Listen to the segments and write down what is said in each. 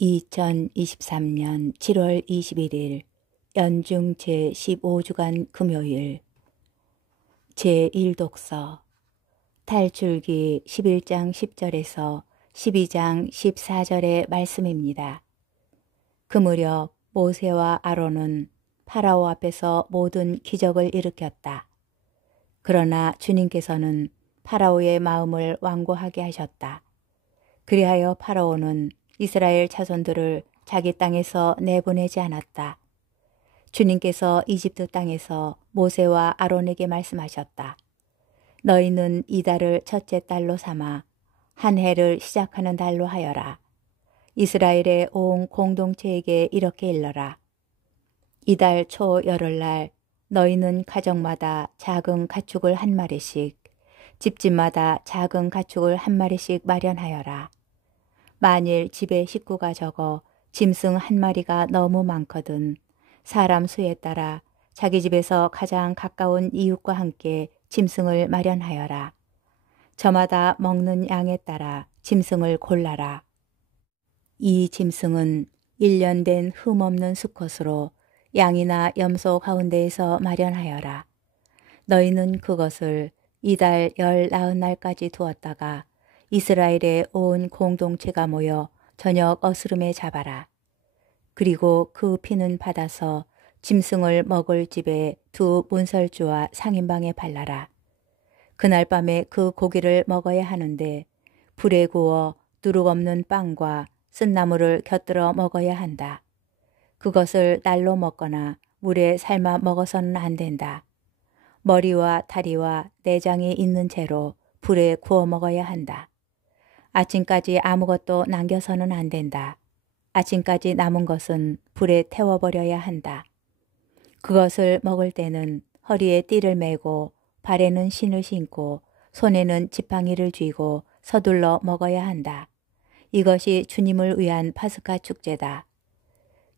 2023년 7월 21일 연중 제15주간 금요일 제1독서 탈출기 11장 10절에서 12장 14절의 말씀입니다. 그 무렵 모세와 아론은 파라오 앞에서 모든 기적을 일으켰다. 그러나 주님께서는 파라오의 마음을 완고하게 하셨다. 그리하여 파라오는 이스라엘 자손들을 자기 땅에서 내보내지 않았다. 주님께서 이집트 땅에서 모세와 아론에게 말씀하셨다. 너희는 이 달을 첫째 달로 삼아 한 해를 시작하는 달로 하여라. 이스라엘의 온 공동체에게 이렇게 일러라. 이달 초 열흘날 너희는 가정마다 작은 가축을 한 마리씩, 집집마다 작은 가축을 한 마리씩 마련하여라. 만일 집에 식구가 적어 짐승 한 마리가 너무 많거든 사람 수에 따라 자기 집에서 가장 가까운 이웃과 함께 짐승을 마련하여라. 저마다 먹는 양에 따라 짐승을 골라라. 이 짐승은 1년 된 흠없는 수컷으로 양이나 염소 가운데에서 마련하여라. 너희는 그것을 이달 19날까지 두었다가 이스라엘의 온 공동체가 모여 저녁 어스름에 잡아라. 그리고 그 피는 받아서 짐승을 먹을 집에 두 문설주와 상인방에 발라라. 그날 밤에 그 고기를 먹어야 하는데 불에 구워 누룩 없는 빵과 쓴나물을 곁들여 먹어야 한다. 그것을 날로 먹거나 물에 삶아 먹어서는 안 된다. 머리와 다리와 내장이 있는 채로 불에 구워 먹어야 한다. 아침까지 아무것도 남겨서는 안 된다. 아침까지 남은 것은 불에 태워버려야 한다. 그것을 먹을 때는 허리에 띠를 매고 발에는 신을 신고 손에는 지팡이를 쥐고 서둘러 먹어야 한다. 이것이 주님을 위한 파스카 축제다.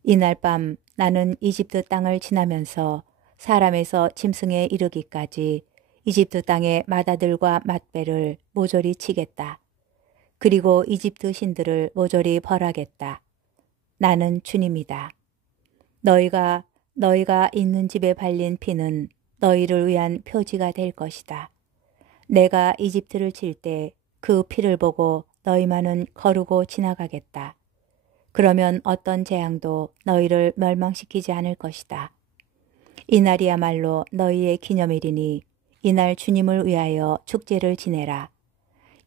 이날 밤 나는 이집트 땅을 지나면서 사람에서 짐승에 이르기까지 이집트 땅의 맏아들과 맏배를 모조리 치겠다. 그리고 이집트 신들을 모조리 벌하겠다. 나는 주님이다. 너희가 있는 집에 발린 피는 너희를 위한 표지가 될 것이다. 내가 이집트를 칠 때 그 피를 보고 너희만은 거르고 지나가겠다. 그러면 어떤 재앙도 너희를 멸망시키지 않을 것이다. 이날이야말로 너희의 기념일이니 이날 주님을 위하여 축제를 지내라.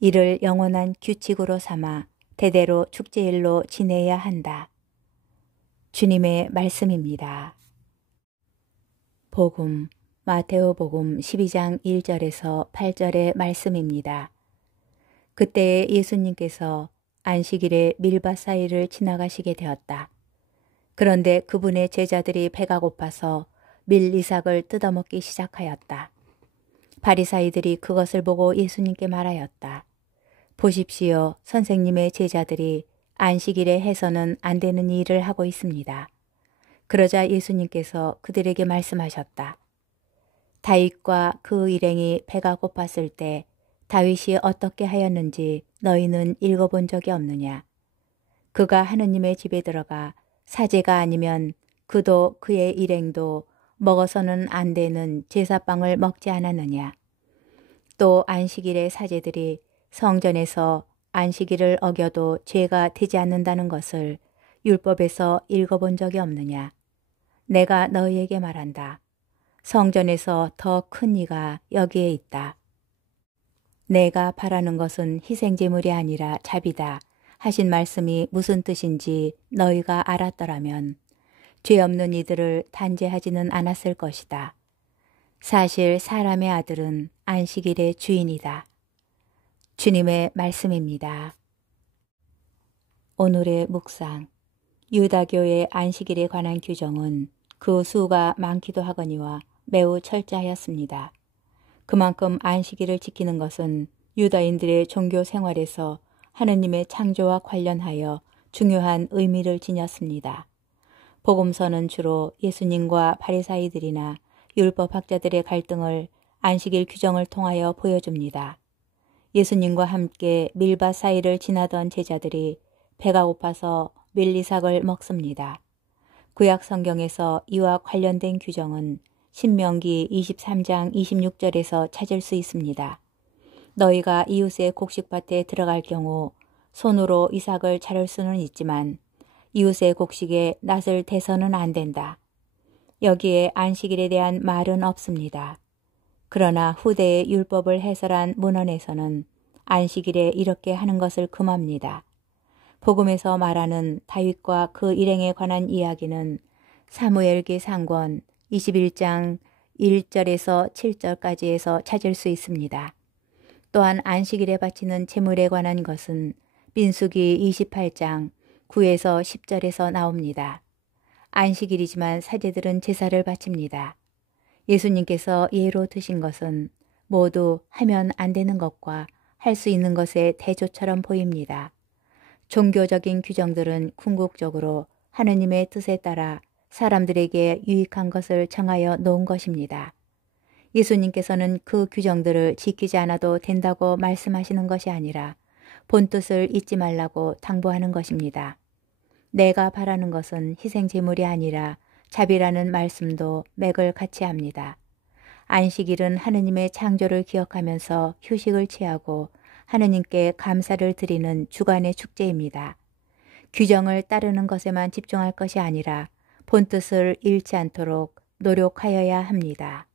이를 영원한 규칙으로 삼아 대대로 축제일로 지내야 한다. 주님의 말씀입니다. 복음, 마테오복음 12장 1절에서 8절의 말씀입니다. 그때에 예수님께서 안식일에 밀밭 사이를 지나가시게 되었다. 그런데 그분의 제자들이 배가 고파서 밀이삭을 뜯어먹기 시작하였다. 바리사이들이 그것을 보고 예수님께 말하였다. 보십시오, 선생님의 제자들이 안식일에 해서는 안 되는 일을 하고 있습니다. 그러자 예수님께서 그들에게 말씀하셨다. 다윗과 그 일행이 배가 고팠을 때 다윗이 어떻게 하였는지 너희는 읽어본 적이 없느냐. 그가 하느님의 집에 들어가 사제가 아니면 그도 그의 일행도 먹어서는 안 되는 제사빵을 먹지 않았느냐. 또 안식일의 사제들이 성전에서 안식일을 어겨도 죄가 되지 않는다는 것을 율법에서 읽어본 적이 없느냐. 내가 너희에게 말한다. 성전에서 더 큰 이가 여기에 있다. 내가 바라는 것은 희생제물이 아니라 자비다 하신 말씀이 무슨 뜻인지 너희가 알았더라면 죄 없는 이들을 단죄하지는 않았을 것이다. 사실 사람의 아들은 안식일의 주인이다. 주님의 말씀입니다. 오늘의 묵상. 유다교의 안식일에 관한 규정은 그 수가 많기도 하거니와 매우 철저하였습니다. 그만큼 안식일을 지키는 것은 유다인들의 종교 생활에서 하느님의 창조와 관련하여 중요한 의미를 지녔습니다. 복음서는 주로 예수님과 바리사이들이나 율법학자들의 갈등을 안식일 규정을 통하여 보여줍니다. 예수님과 함께 밀밭 사이를 지나던 제자들이 배가 고파서 멜리삭을 먹습니다. 구약 성경에서 이와 관련된 규정은 신명기 23장 26절에서 찾을 수 있습니다. 너희가 이웃의 곡식밭에 들어갈 경우 손으로 이삭을 자를 수는 있지만 이웃의 곡식에 낫을 대서는 안 된다. 여기에 안식일에 대한 말은 없습니다. 그러나 후대의 율법을 해설한 문헌에서는 안식일에 이렇게 하는 것을 금합니다. 복음에서 말하는 다윗과 그 일행에 관한 이야기는 사무엘기 상권 21장 1절에서 7절까지에서 찾을 수 있습니다. 또한 안식일에 바치는 제물에 관한 것은 민수기 28장 9에서 10절에서 나옵니다. 안식일이지만 사제들은 제사를 바칩니다. 예수님께서 예로 드신 것은 모두 하면 안 되는 것과 할 수 있는 것의 대조처럼 보입니다. 종교적인 규정들은 궁극적으로 하느님의 뜻에 따라 사람들에게 유익한 것을 정하여 놓은 것입니다. 예수님께서는 그 규정들을 지키지 않아도 된다고 말씀하시는 것이 아니라 본뜻을 잊지 말라고 당부하는 것입니다. 내가 바라는 것은 희생제물이 아니라 자비라는 말씀도 맥을 같이 합니다. 안식일은 하느님의 창조를 기억하면서 휴식을 취하고 하느님께 감사를 드리는 주간의 축제입니다. 규정을 따르는 것에만 집중할 것이 아니라 본뜻을 잃지 않도록 노력하여야 합니다.